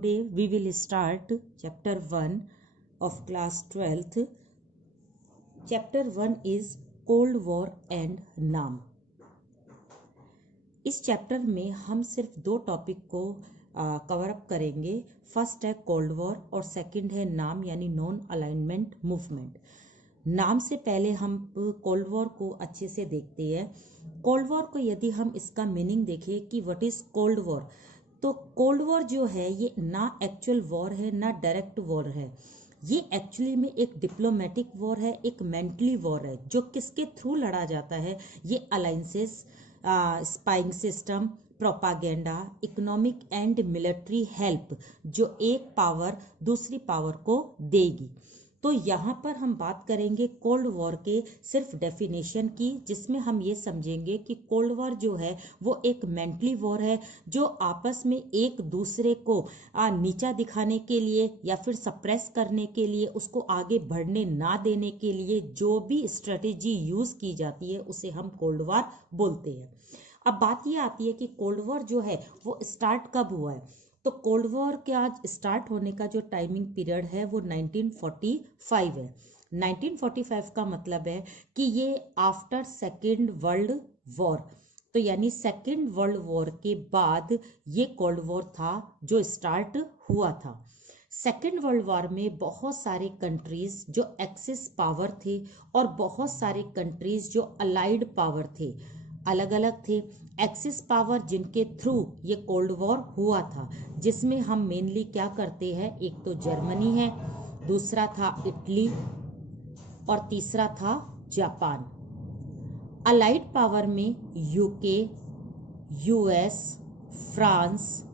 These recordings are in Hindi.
Today we will start chapter 1 of class 12th. Chapter 1 is Cold War and नाम। इस चैप्टर में हम सिर्फ दो टॉपिक को कवर अप करेंगे। फर्स्ट है कोल्ड वॉर और सेकंड है नाम यानी नॉन अलाइनमेंट मूवमेंट। नाम से पहले हम कोल्ड वॉर को अच्छे से देखते हैं। कोल्ड वॉर को यदि हम इसका मीनिंग देखें कि व्हाट इज कोल्ड वॉर, तो कोल्ड वॉर जो है ये ना एक्चुअल वॉर है ना डायरेक्ट वॉर है। ये एक्चुअली में एक डिप्लोमेटिक वॉर है, एक मेंटली वॉर है। जो किसके थ्रू लड़ा जाता है? ये alliances, spying system, propaganda, economic and military help जो एक पावर दूसरी पावर को देगी। तो यहाँ पर हम बात करेंगे कोल्ड वॉर के सिर्फ डेफिनेशन की, जिसमें हम ये समझेंगे कि कोल्ड वॉर जो है वो एक मेंटली वॉर है जो आपस में एक दूसरे को नीचा दिखाने के लिए या फिर सप्रेस करने के लिए, उसको आगे बढ़ने ना देने के लिए जो भी स्ट्रेटेजी यूज की जाती है उसे हम कोल्ड वॉर बोलते हैं। अब बात ये आती है कि कोल्ड वॉर जो है वो स्टार्ट कब हुआ है। तो कोल्ड वॉर के आज स्टार्ट होने का जो टाइमिंग पीरियड है वो 1945 है। 1945 का मतलब है कि ये आफ्टर सेकेंड वर्ल्ड वॉर, तो यानी सेकेंड वर्ल्ड वॉर के बाद ये कोल्ड वॉर था जो स्टार्ट हुआ था। सेकेंड वर्ल्ड वॉर में बहुत सारे कंट्रीज जो एक्सिस पावर थे और बहुत सारे कंट्रीज जो अलाइड पावर थे, अलग अलग थे। एक्सिस पावर जिनके थ्रू ये कोल्ड वॉर हुआ था, जिसमें हम मेनली क्या करते हैं, एक तो जर्मनी है, दूसरा था इटली और तीसरा था जापान। अलाइड पावर में यूके, यूएस, फ्रांस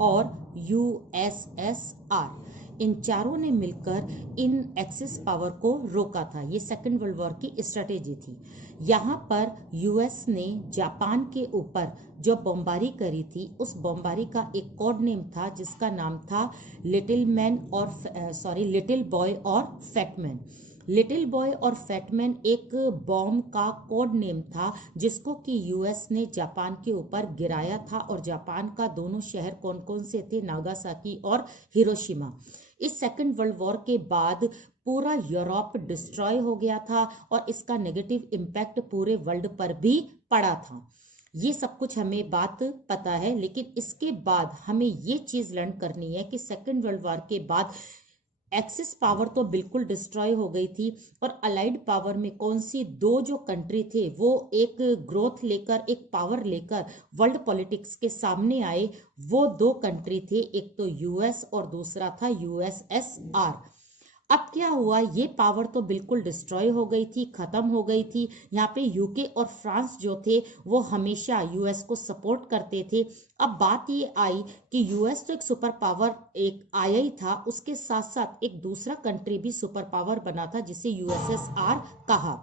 और यूएसएसआर, इन चारों ने मिलकर इन एक्सिस पावर को रोका था। ये सेकेंड वर्ल्ड वॉर की स्ट्रेटेजी थी। यहाँ पर यूएस ने जापान के ऊपर जो बमबारी करी थी, उस बमबारी का एक कोड नेम था जिसका नाम था लिटिल बॉय और फैटमैन। लिटिल बॉय और फैटमैन एक बॉम्ब का कोड नेम था जिसको कि यूएस ने जापान के ऊपर गिराया था। और जापान का दोनों शहर कौन कौन से थे? नागासाकी और हिरोशिमा। इस सेकेंड वर्ल्ड वॉर के बाद पूरा यूरोप डिस्ट्रॉय हो गया था और इसका नेगेटिव इम्पैक्ट पूरे वर्ल्ड पर भी पड़ा था। ये सब कुछ हमें बात पता है, लेकिन इसके बाद हमें ये चीज लर्न करनी है कि सेकेंड वर्ल्ड वॉर के बाद एक्सिस पावर तो बिल्कुल डिस्ट्रॉय हो गई थी और अलाइड पावर में कौन सी दो जो कंट्री थे वो एक ग्रोथ लेकर, एक पावर लेकर वर्ल्ड पॉलिटिक्स के सामने आए। वो दो कंट्री थे, एक तो यूएस और दूसरा था यूएसएसआर। अब क्या हुआ, ये पावर तो बिल्कुल डिस्ट्रॉय हो गई थी, खत्म हो गई थी। यहाँ पे यूके और फ्रांस जो थे वो हमेशा यूएस को सपोर्ट करते थे। अब बात ये आई कि यूएस तो एक सुपर पावर एक आया ही था, उसके साथ साथ एक दूसरा कंट्री भी सुपर पावर बना था जिसे यूएसएसआर कहा।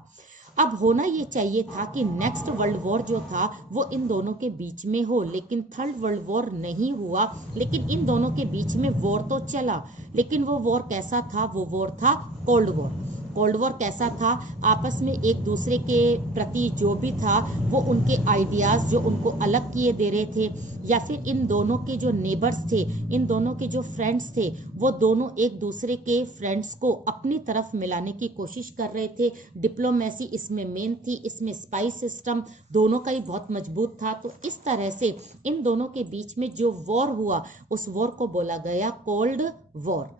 अब होना ये चाहिए था कि नेक्स्ट वर्ल्ड वॉर जो था वो इन दोनों के बीच में हो, लेकिन थर्ड वर्ल्ड वॉर नहीं हुआ। लेकिन इन दोनों के बीच में वॉर तो चला, लेकिन वो वॉर कैसा था? वो वॉर था कोल्ड वॉर। कोल्ड वॉर कैसा था? आपस में एक दूसरे के प्रति जो भी था वो उनके आइडियाज जो उनको अलग किए दे रहे थे, या फिर इन दोनों के जो नेबर्स थे, इन दोनों के जो फ्रेंड्स थे, वो दोनों एक दूसरे के फ्रेंड्स को अपनी तरफ मिलाने की कोशिश कर रहे थे। डिप्लोमेसी इसमें मेन थी, इसमें स्पाई सिस्टम दोनों का ही बहुत मजबूत था। तो इस तरह से इन दोनों के बीच में जो वॉर हुआ उस वॉर को बोला गया कोल्ड वॉर।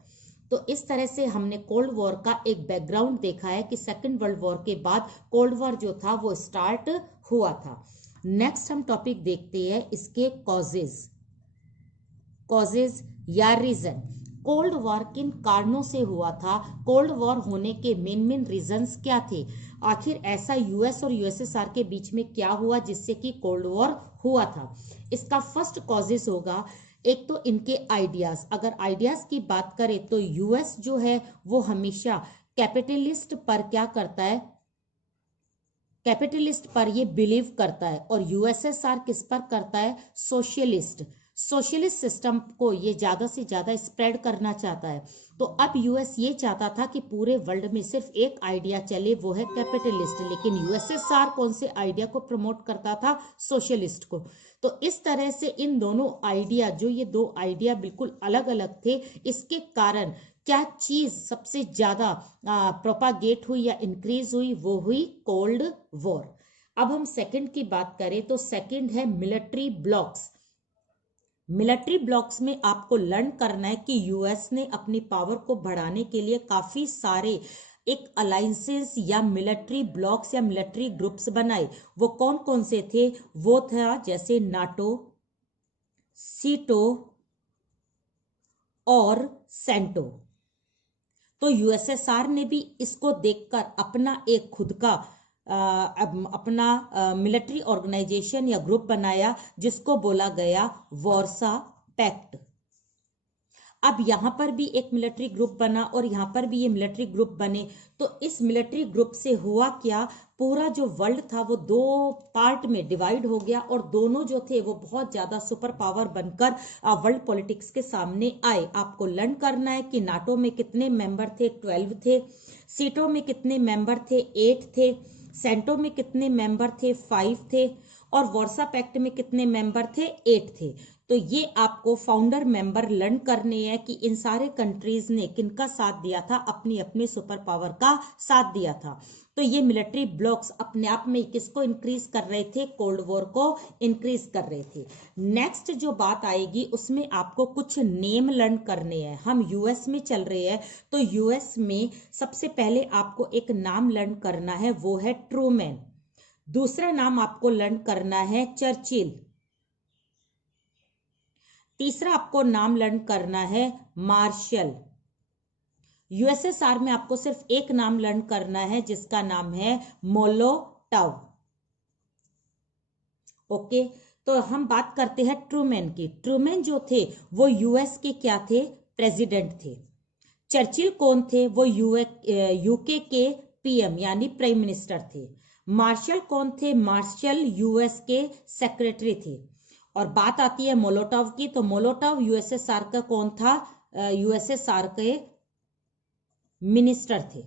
तो इस तरह से हमने कोल्ड वॉर का एक बैकग्राउंड देखा है कि सेकेंड वर्ल्ड वॉर के बाद कोल्ड वॉर जो था वो स्टार्ट हुआ था। नेक्स्ट हम टॉपिक देखते हैं इसके कॉजेज या रीजन। कोल्ड वॉर किन कारणों से हुआ था? कोल्ड वॉर होने के मेन रीजंस क्या थे? आखिर ऐसा यूएस और यूएसएसआर के बीच में क्या हुआ जिससे कि कोल्ड वॉर हुआ था? इसका फर्स्ट कॉजेज होगा एक तो इनके आइडियाज। अगर आइडियाज की बात करें तो यूएस जो है वो हमेशा कैपिटलिस्ट पर क्या करता है? कैपिटलिस्ट पर ये बिलीव करता है। और यूएसएसआर किस पर करता है? सोशलिस्ट। सोशलिस्ट सिस्टम को ये ज्यादा से ज्यादा स्प्रेड करना चाहता है। तो अब यूएस ये चाहता था कि पूरे वर्ल्ड में सिर्फ एक आइडिया चले, वो है कैपिटलिस्ट। लेकिन यूएसएसआर कौन से आइडिया को प्रमोट करता था? सोशलिस्ट को। तो इस तरह से इन दोनों आइडिया, जो ये दो आइडिया बिल्कुल अलग अलग थे, इसके कारण क्या चीज सबसे ज्यादा प्रोपागेट हुई या इंक्रीज हुई? वो हुई कोल्ड वॉर। अब हम सेकंड की बात करें तो सेकंड है मिलिट्री ब्लॉक्स। मिलिट्री ब्लॉक्स में आपको लर्न करना है कि यूएस ने अपनी पावर को बढ़ाने के लिए काफी सारे एक अलायंसेस या मिलिट्री ब्लॉक्स या मिलिट्री ग्रुप्स बनाए। वो कौन कौन से थे? वो था जैसे नाटो, सीटो और सेंटो। तो यूएसएसआर ने भी इसको देखकर अपना एक खुद का अपना मिलिट्री ऑर्गेनाइजेशन या ग्रुप बनाया, जिसको बोला गया वार्सा पैक्ट। अब यहां पर भी एक मिलिट्री ग्रुप बना और यहां पर भी ये मिलिट्री ग्रुप बने। तो इस मिलिट्री ग्रुप से हुआ क्या? पूरा जो वर्ल्ड था वो दो पार्ट में डिवाइड हो गया और दोनों जो थे वो बहुत ज्यादा सुपर पावर बनकर वर्ल्ड पॉलिटिक्स के सामने आए। आपको लर्न करना है कि नाटो में कितने मेंबर थे? 12 थे। सीटो में कितने मेंबर थे? 8 थे। सेंटो में कितने मेंबर थे? 5 थे। और वार्सा पैक्ट में कितने मेंबर थे? 8 थे। तो ये आपको फाउंडर मेंबर लर्न करने हैं कि इन सारे कंट्रीज ने किनका साथ दिया था? अपनी अपनी सुपर पावर का साथ दिया था। तो ये मिलिट्री ब्लॉक्स अपने आप में किसको इंक्रीज कर रहे थे? कोल्ड वॉर को इंक्रीज कर रहे थे। नेक्स्ट जो बात आएगी उसमें आपको कुछ नेम लर्न करने हैं। हम यूएस में चल रहे हैं, तो यूएस में सबसे पहले आपको एक नाम लर्न करना है, वो है ट्रूमैन। दूसरा नाम आपको लर्न करना है चर्चिल। तीसरा आपको नाम लर्न करना है मार्शल। यूएसएसआर में आपको सिर्फ एक नाम लर्न करना है, जिसका नाम है मोलोटोव। ओके, तो हम बात करते हैं ट्रूमैन की। ट्रूमैन जो थे वो यूएस के क्या थे? प्रेसिडेंट थे। चर्चिल कौन थे? वो यूके के पीएम यानी प्राइम मिनिस्टर थे। मार्शल कौन थे? मार्शल यूएस के सेक्रेटरी थे। और बात आती है मोलोटोव की, तो मोलोटोव यूएसएसआर का कौन था? यूएसएसआर के मिनिस्टर थे।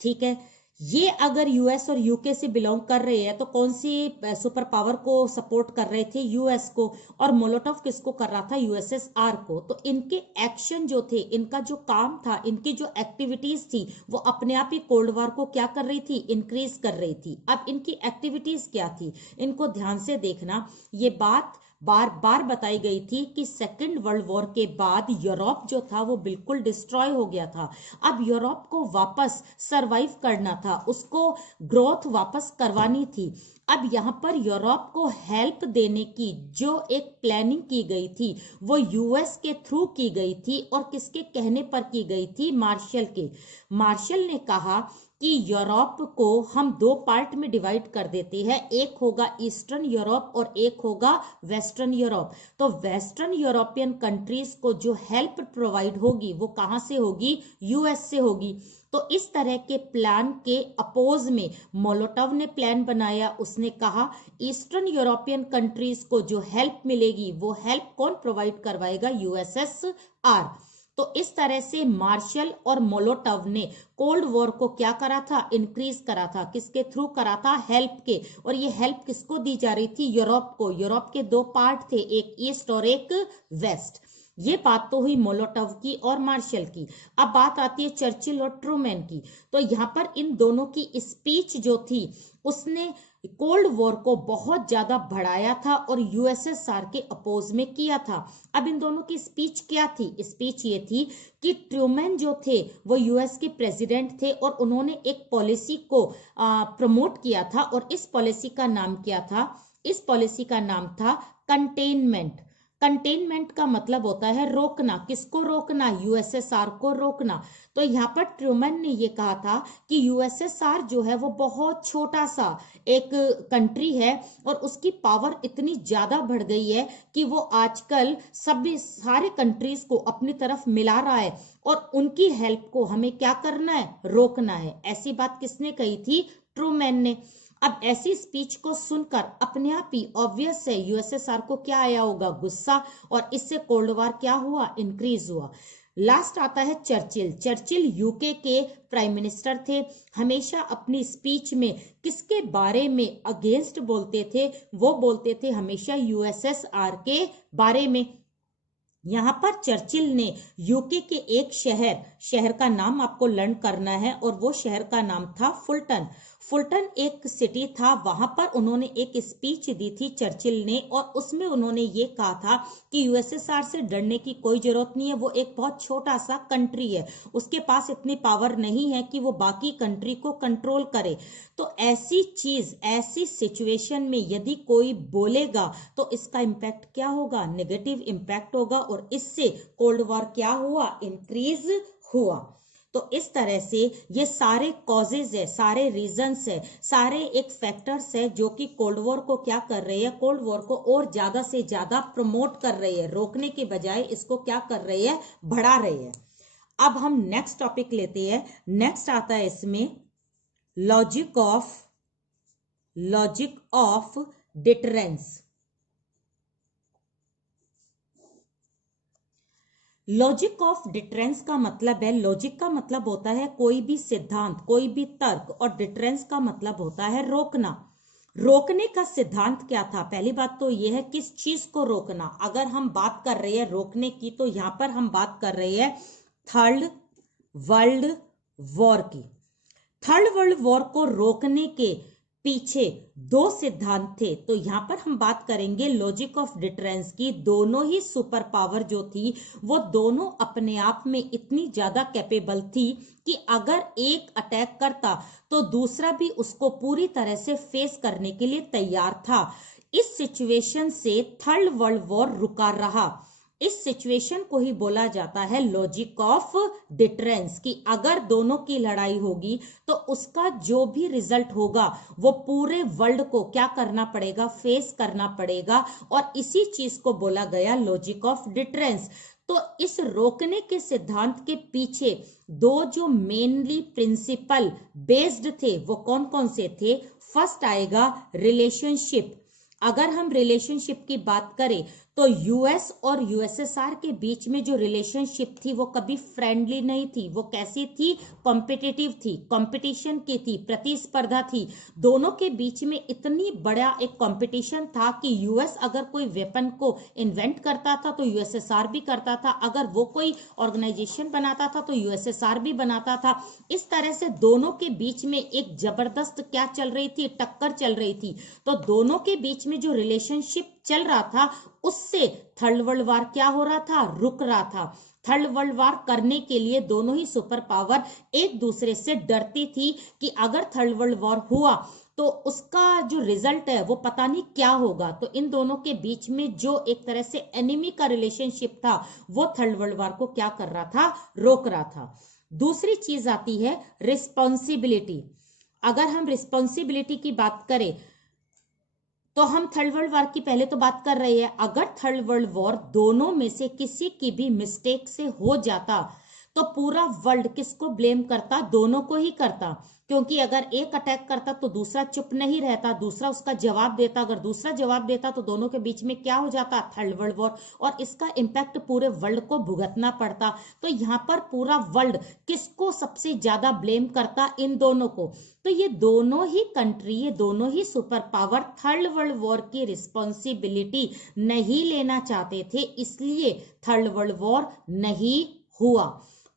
ठीक है, ये अगर यूएस और यूके से बिलोंग कर रहे हैं तो कौन सी सुपर पावर को सपोर्ट कर रहे थे? यूएस को। और मोलोटोव किसको कर रहा था? यूएसएसआर को। तो इनके एक्शन जो थे, इनका जो काम था, इनकी जो एक्टिविटीज थी, वो अपने आप ही कोल्ड वॉर को क्या कर रही थी? इंक्रीज कर रही थी। अब इनकी एक्टिविटीज क्या थी, इनको ध्यान से देखना। ये बात बार बार बताई गई थी कि सेकेंड वर्ल्ड वॉर के बाद यूरोप जो था वो बिल्कुल डिस्ट्रॉय हो गया था। अब यूरोप को वापस सरवाइव करना था, उसको ग्रोथ वापस करवानी थी। अब यहां पर यूरोप को हेल्प देने की जो एक प्लानिंग की गई थी वो यूएस के थ्रू की गई थी। और किसके कहने पर की गई थी? मार्शल के। मार्शल ने कहा कि यूरोप को हम दो पार्ट में डिवाइड कर देते हैं, एक होगा ईस्टर्न यूरोप और एक होगा वेस्टर्न यूरोप। तो वेस्टर्न यूरोपियन कंट्रीज को जो हेल्प प्रोवाइड होगी वो कहां से होगी? यूएस से होगी। तो इस तरह के प्लान के अपोज में मोलोटोव ने प्लान बनाया। उसने कहा ईस्टर्न यूरोपियन कंट्रीज को जो हेल्प मिलेगी वो हेल्प कौन प्रोवाइड करवाएगा? यूएसएसआर। तो इस तरह से मार्शल और मोलोटोव ने कोल्ड वॉर को क्या करा था? इंक्रीज करा था। किसके थ्रू करा था? हेल्प के। और ये हेल्प किसको दी जा रही थी? यूरोप को। यूरोप के दो पार्ट थे, एक ईस्ट और एक वेस्ट। ये बात तो हुई मोलोटोव की और मार्शल की। अब बात आती है चर्चिल और ट्रूमैन की। तो यहां पर इन दोनों की स्पीच जो थी उसने कोल्ड वॉर को बहुत ज्यादा बढ़ाया था और यूएसएसआर के अपोज में किया था। अब इन दोनों की स्पीच क्या थी? स्पीच ये थी कि ट्रूमैन जो थे वो यूएस के प्रेसिडेंट थे और उन्होंने एक पॉलिसी को प्रमोट किया था। और इस पॉलिसी का नाम क्या था? इस पॉलिसी का नाम था कंटेनमेंट। कंटेनमेंट का मतलब होता है रोकना। किसको रोकना? यूएसएसआर को रोकना। तो यहाँ पर ट्रूमैन ने ये कहा था कि यूएसएसआर जो है वो बहुत छोटा सा एक कंट्री है और उसकी पावर इतनी ज्यादा बढ़ गई है कि वो आजकल सभी सारे कंट्रीज को अपनी तरफ मिला रहा है और उनकी हेल्प को हमें क्या करना है? रोकना है। ऐसी बात किसने कही थी? ट्रूमैन ने। अब ऐसी स्पीच को सुनकर अपने आप ही ऑब्वियस है यूएसएसआर को क्या आया होगा, गुस्सा, और इससे कोल्ड वॉर क्या हुआ, इंक्रीज हुआ। लास्ट आता है चर्चिल। चर्चिल यूके के प्राइम मिनिस्टर थे। हमेशा अपनी स्पीच में किसके बारे में अगेंस्ट बोलते थे, वो बोलते थे हमेशा यूएसएसआर के बारे में। यहां पर चर्चिल ने यूके के एक शहर का नाम आपको लर्न करना है, और वो शहर का नाम था फुलटन। फुलटन एक सिटी था, वहां पर उन्होंने एक स्पीच दी थी चर्चिल ने, और उसमें उन्होंने ये कहा था कि यूएसएसआर से डरने की कोई जरूरत नहीं है, वो एक बहुत छोटा सा कंट्री है, उसके पास इतनी पावर नहीं है कि वो बाकी कंट्री को कंट्रोल करे। तो ऐसी चीज, ऐसी सिचुएशन में यदि कोई बोलेगा तो इसका इम्पैक्ट क्या होगा, नेगेटिव इम्पैक्ट होगा, और इससे कोल्ड वॉर क्या हुआ, इंक्रीज हुआ। तो इस तरह से ये सारे कॉजेज है, सारे रीजंस है, सारे एक फैक्टर्स है जो कि कोल्ड वॉर को क्या कर रहे हैं, कोल्ड वॉर को और ज्यादा से ज्यादा प्रमोट कर रहे हैं, रोकने के बजाय इसको क्या कर रहे हैं, बढ़ा रहे हैं। अब हम नेक्स्ट टॉपिक लेते हैं। नेक्स्ट आता है इसमें logic of deterrence. Logic of deterrence का मतलब है, लॉजिक का मतलब होता है कोई भी सिद्धांत, कोई भी तर्क, और डिटरेंस का मतलब होता है रोकना। रोकने का सिद्धांत क्या था, पहली बात तो यह है किस चीज को रोकना। अगर हम बात कर रहे हैं रोकने की, तो यहां पर हम बात कर रहे हैं थर्ड वर्ल्ड वॉर की। थर्ड वर्ल्ड वॉर को रोकने के पीछे दो सिद्धांत थे, तो यहां पर हम बात करेंगे लॉजिक ऑफ डिटरेंस की। दोनों ही सुपर पावर जो थी, वो दोनों अपने आप में इतनी ज्यादा कैपेबल थी कि अगर एक अटैक करता तो दूसरा भी उसको पूरी तरह से फेस करने के लिए तैयार था। इस सिचुएशन से थर्ड वर्ल्ड वॉर रुका रहा। इस सिचुएशन को ही बोला जाता है लॉजिक ऑफ डिटरेंस, कि अगर दोनों की लड़ाई होगी तो उसका जो भी रिजल्ट होगा वो पूरे वर्ल्ड को क्या करना पड़ेगा, फेस करना पड़ेगा, और इसी चीज को बोला गया लॉजिक ऑफ डिटरेंस। तो इस रोकने के सिद्धांत के पीछे दो जो मेनली प्रिंसिपल बेस्ड थे वो कौन कौन से थे। फर्स्ट आएगा रिलेशनशिप। अगर हम रिलेशनशिप की बात करें तो यूएस और यूएसएसआर के बीच में जो रिलेशनशिप थी वो कभी फ्रेंडली नहीं थी। वो कैसी थी, कॉम्पिटिटिव थी, कंपटीशन की थी, प्रतिस्पर्धा थी। दोनों के बीच में इतनी बड़ा एक कंपटीशन था कि यूएस अगर कोई वेपन को इन्वेंट करता था तो यूएसएसआर भी करता था, अगर वो कोई ऑर्गेनाइजेशन बनाता था तो यूएसएसआर भी बनाता था। इस तरह से दोनों के बीच में एक जबरदस्त क्या चल रही थी, टक्कर चल रही थी। तो दोनों के बीच में जो रिलेशनशिप चल रहा था उससे थर्ड वर्ल्ड वॉर क्या हो रहा था, रुक रहा था। थर्ड वर्ल्ड वॉर करने के लिए दोनों ही सुपर पावर एक दूसरे से डरती थी कि अगर थर्ड वर्ल्ड वॉर हुआ तो उसका जो रिजल्ट है वो पता नहीं क्या होगा। तो इन दोनों के बीच में जो एक तरह से एनिमी का रिलेशनशिप था वो थर्ड वर्ल्ड वॉर को क्या कर रहा था, रोक रहा था। दूसरी चीज आती है रिस्पॉन्सिबिलिटी। अगर हम रिस्पॉन्सिबिलिटी की बात करें तो हम थर्ड वर्ल्ड वॉर की पहले तो बात कर रहे हैं। अगर थर्ड वर्ल्ड वॉर दोनों में से किसी की भी मिस्टेक से हो जाता तो पूरा वर्ल्ड किसको ब्लेम करता, दोनों को ही करता। क्योंकि अगर एक अटैक करता तो दूसरा चुप नहीं रहता, दूसरा उसका जवाब देता, अगर दूसरा जवाब देता तो दोनों के बीच में क्या हो जाता, थर्ड वर्ल्ड वॉर, और इसका इंपैक्ट पूरे वर्ल्ड को भुगतना पड़ता। तो यहाँ पर पूरा वर्ल्ड किसको सबसे ज्यादा ब्लेम करता, इन दोनों को। तो ये दोनों ही कंट्री, ये दोनों ही super power third world war की रिस्पॉन्सिबिलिटी नहीं लेना चाहते थे, इसलिए थर्ड वर्ल्ड वॉर नहीं हुआ।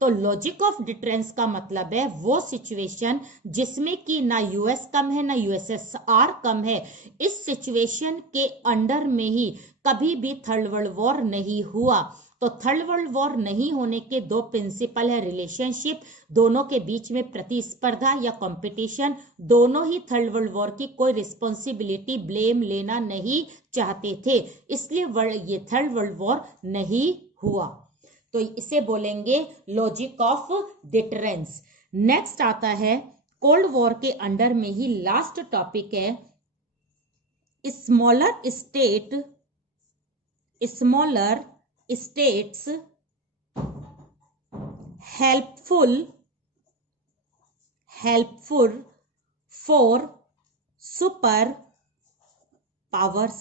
तो लॉजिक ऑफ डिटरेंस का मतलब है वो सिचुएशन जिसमें कि ना यूएस कम है ना यूएसएसआर कम है। इस सिचुएशन के अंडर में ही कभी भी थर्ड वर्ल्ड वॉर नहीं हुआ। तो थर्ड वर्ल्ड वॉर नहीं होने के दो प्रिंसिपल है, रिलेशनशिप, दोनों के बीच में प्रतिस्पर्धा या कंपटीशन, दोनों ही थर्ड वर्ल्ड वॉर की कोई रिस्पॉन्सिबिलिटी, ब्लेम लेना नहीं चाहते थे, इसलिए ये थर्ड वर्ल्ड वॉर नहीं हुआ। तो इसे बोलेंगे लॉजिक ऑफ डिटरेंस। नेक्स्ट आता है कोल्ड वॉर के अंडर में ही लास्ट टॉपिक है smaller states helpful for super powers.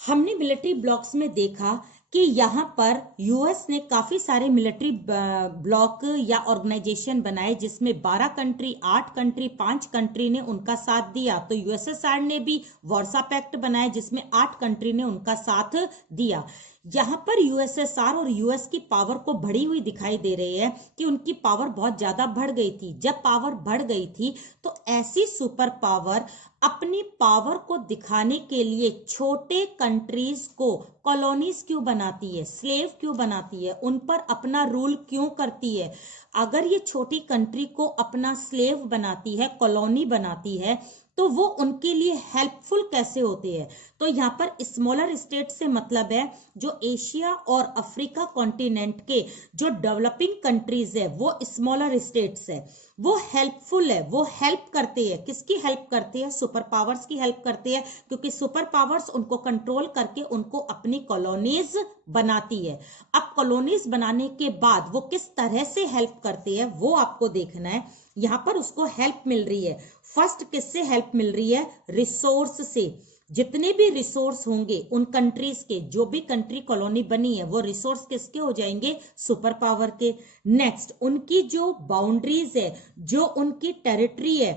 हमने मिलिट्री ब्लॉक्स में देखा कि यहाँ पर यूएस ने काफी सारे मिलिट्री ब्लॉक या ऑर्गेनाइजेशन बनाए, जिसमें 12 कंट्री, 8 कंट्री, 5 कंट्री ने उनका साथ दिया। तो यूएसएसआर ने भी वार्सा पैक्ट बनाए, जिसमें 8 कंट्री ने उनका साथ दिया। यहाँ पर यूएसएसआर और यूएस की पावर को बढ़ी हुई दिखाई दे रही है कि उनकी पावर बहुत ज्यादा बढ़ गई थी। जब पावर बढ़ गई थी तो ऐसी सुपर पावर अपनी पावर को दिखाने के लिए छोटे कंट्रीज को कॉलोनीज क्यों बनाती है, स्लेव क्यों बनाती है, उन पर अपना रूल क्यों करती है? अगर ये छोटी कंट्री को अपना स्लेव बनाती है, कॉलोनी बनाती है, तो वो उनके लिए हेल्पफुल कैसे होते हैं? तो यहाँ पर स्मॉलर स्टेट से मतलब है जो एशिया और अफ्रीका कॉन्टिनेंट के जो डेवलपिंग कंट्रीज है वो स्मॉलर स्टेट्स है, वो हेल्पफुल है, वो हेल्प करते हैं। किसकी हेल्प करते हैं? सुपर पावर्स की हेल्प करते हैं, क्योंकि सुपर पावर्स उनको कंट्रोल करके उनको अपनी कॉलोनीज बनाती है। अब कॉलोनीज बनाने के बाद वो किस तरह से हेल्प करते हैं वो आपको देखना है। यहां पर उसको हेल्प मिल रही है। फर्स्ट किससे हेल्प मिल रही है? रिसोर्स से। जितने भी रिसोर्स होंगे उन कंट्रीज के, जो भी कंट्री कॉलोनी बनी है, वो रिसोर्स किसके हो जाएंगे? सुपर पावर के। नेक्स्ट, उनकी जो बाउंड्रीज है, जो उनकी टेरिटरी है,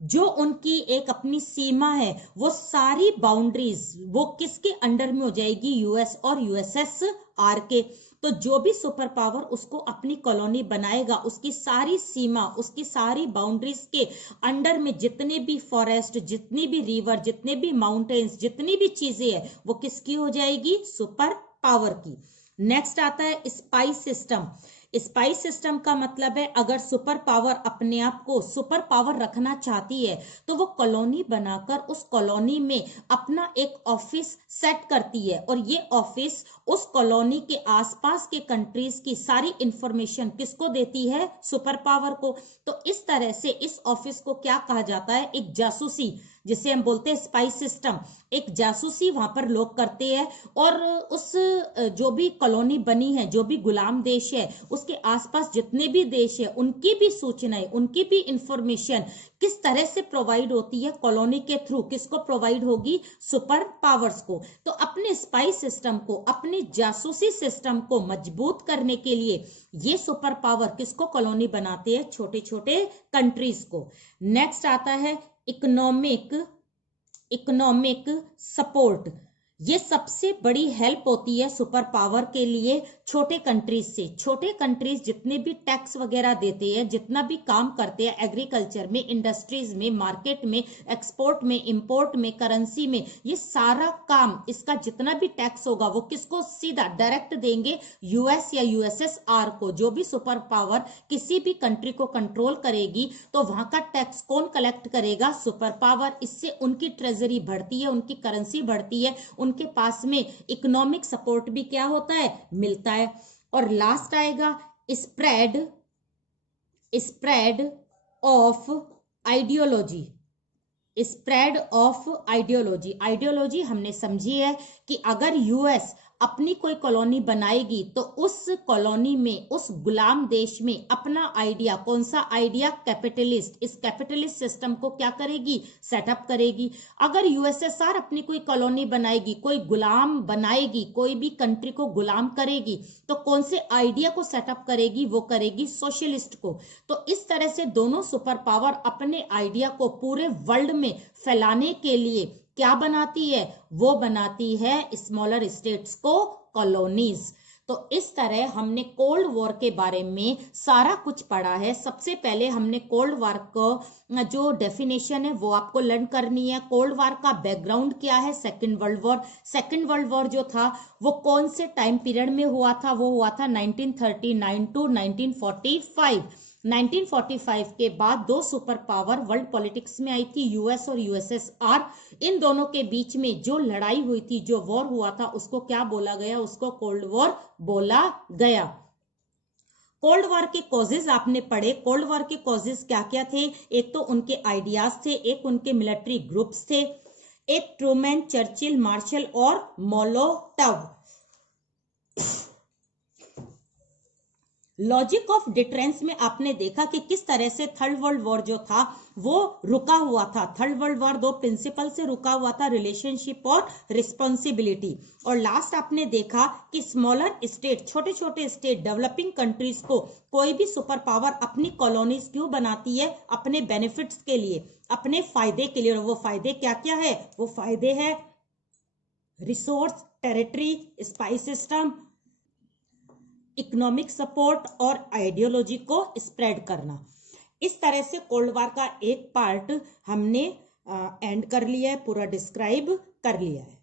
जो उनकी एक अपनी सीमा है, वो सारी बाउंड्रीज वो किसके अंडर में हो जाएगी? यूएस और यूएसएसआर के। तो जो भी सुपर पावर उसको अपनी कॉलोनी बनाएगा, उसकी सारी सीमा, उसकी सारी बाउंड्रीज के अंडर में जितने भी फॉरेस्ट, जितनी भी रिवर, जितने भी माउंटेन्स, जितनी भी चीजें हैं, वो किसकी हो जाएगी? सुपर पावर की। नेक्स्ट आता है स्पाइस सिस्टम। स्पाइस सिस्टम का मतलब है अगर सुपर पावर अपने आप को सुपर पावर रखना चाहती है तो वो कॉलोनी बनाकर उस कॉलोनी में अपना एक ऑफिस सेट करती है, और ये ऑफिस उस कॉलोनी के आसपास के कंट्रीज की सारी इंफॉर्मेशन किसको देती है? सुपर पावर को। तो इस तरह से इस ऑफिस को क्या कहा जाता है? एक जासूसी, जिसे हम बोलते हैं स्पाई सिस्टम। एक जासूसी वहां पर लोग करते हैं, और उस जो भी कॉलोनी बनी है, जो भी गुलाम देश है, उसके आसपास जितने भी देश है, उनकी भी सूचनाएं, उनकी भी इंफॉर्मेशन किस तरह से प्रोवाइड होती है? कॉलोनी के थ्रू। किसको प्रोवाइड होगी? सुपर पावर्स को। तो अपने स्पाई सिस्टम को, अपने जासूसी सिस्टम को मजबूत करने के लिए ये सुपर पावर किसको कॉलोनी बनाते हैं? छोटे छोटे कंट्रीज को। नेक्स्ट आता है इकोनॉमिक सपोर्ट। ये सबसे बड़ी हेल्प होती है सुपर पावर के लिए छोटे कंट्रीज से। छोटे कंट्रीज जितने भी टैक्स वगैरह देते हैं, जितना भी काम करते हैं एग्रीकल्चर में, इंडस्ट्रीज में, मार्केट में, एक्सपोर्ट में, इंपोर्ट में, करेंसी में, ये सारा काम, इसका जितना भी टैक्स होगा वो किसको सीधा डायरेक्ट देंगे? यूएस या यूएसएसआर को। जो भी सुपर पावर किसी भी कंट्री को कंट्रोल करेगी तो वहां का टैक्स कौन कलेक्ट करेगा? Super power. इससे उनकी ट्रेजरी बढ़ती है, उनकी करेंसी बढ़ती है, उनके पास में इकोनॉमिक सपोर्ट भी क्या होता है? मिलता है। और लास्ट आएगा spread of ideology. Spread of ideology. Ideology हमने समझी है कि अगर यूएस अपनी कोई कॉलोनी बनाएगी तो उस कॉलोनी में, उस गुलाम देश में अपना आइडिया, कौन सा आइडिया? कैपिटलिस्ट। इस कैपिटलिस्ट सिस्टम को क्या करेगी? सेटअप करेगी। अगर यूएसएसआर अपनी कोई कॉलोनी बनाएगी, कोई गुलाम बनाएगी, कोई भी कंट्री को गुलाम करेगी, तो कौन से आइडिया को सेटअप करेगी? वो करेगी सोशलिस्ट को। तो इस तरह से दोनों सुपर पावर अपने आइडिया को पूरे वर्ल्ड में फैलाने के लिए क्या बनाती है? वो बनाती है स्मॉलर स्टेट्स को कॉलोनीज। तो इस तरह हमने कोल्ड वॉर के बारे में सारा कुछ पढ़ा है। सबसे पहले हमने कोल्ड वॉर को जो डेफिनेशन है वो आपको लर्न करनी है। कोल्ड वॉर का बैकग्राउंड क्या है? Second world war. Second world war जो था वो कौन से टाइम पीरियड में हुआ था? वो हुआ था 1939 टू 1945। 1945 के बाद दो सुपर पावर वर्ल्ड पॉलिटिक्स में आई थी, यूएस और यूएसएसआर। इन दोनों के बीच में जो लड़ाई हुई थी, जो वॉर हुआ था, उसको क्या बोला गया? उसको कोल्ड वॉर बोला गया। कोल्ड वॉर के कॉजेज आपने पढ़े। कोल्ड वॉर के कॉजेज क्या क्या थे? एक तो उनके आइडियाज थे, एक उनके मिलिट्री ग्रुप्स थे, एक ट्रूमैन, चर्चिल, मार्शल और मोलोटोव। लॉजिक ऑफ डिटरेंस में आपने देखा कि किस तरह से थर्ड वर्ल्ड वॉर जो था वो रुका हुआ था। थर्ड वर्ल्ड वॉर दो प्रिंसिपल से रुका हुआ था, रिलेशनशिप और रिस्पॉन्सिबिलिटी। और लास्ट आपने देखा कि स्मॉलर स्टेट, छोटे छोटे स्टेट, डेवलपिंग कंट्रीज को कोई भी सुपर पावर अपनी कॉलोनीज क्यों बनाती है? अपने बेनिफिट्स के लिए, अपने फायदे के लिए। और वो फायदे क्या क्या है? वो फायदे है resource, territory, spy system, economic support और आइडियोलॉजी को स्प्रेड करना। इस तरह से कोल्ड वॉर का एक पार्ट हमने एंड कर लिया है, पूरा डिस्क्राइब कर लिया है।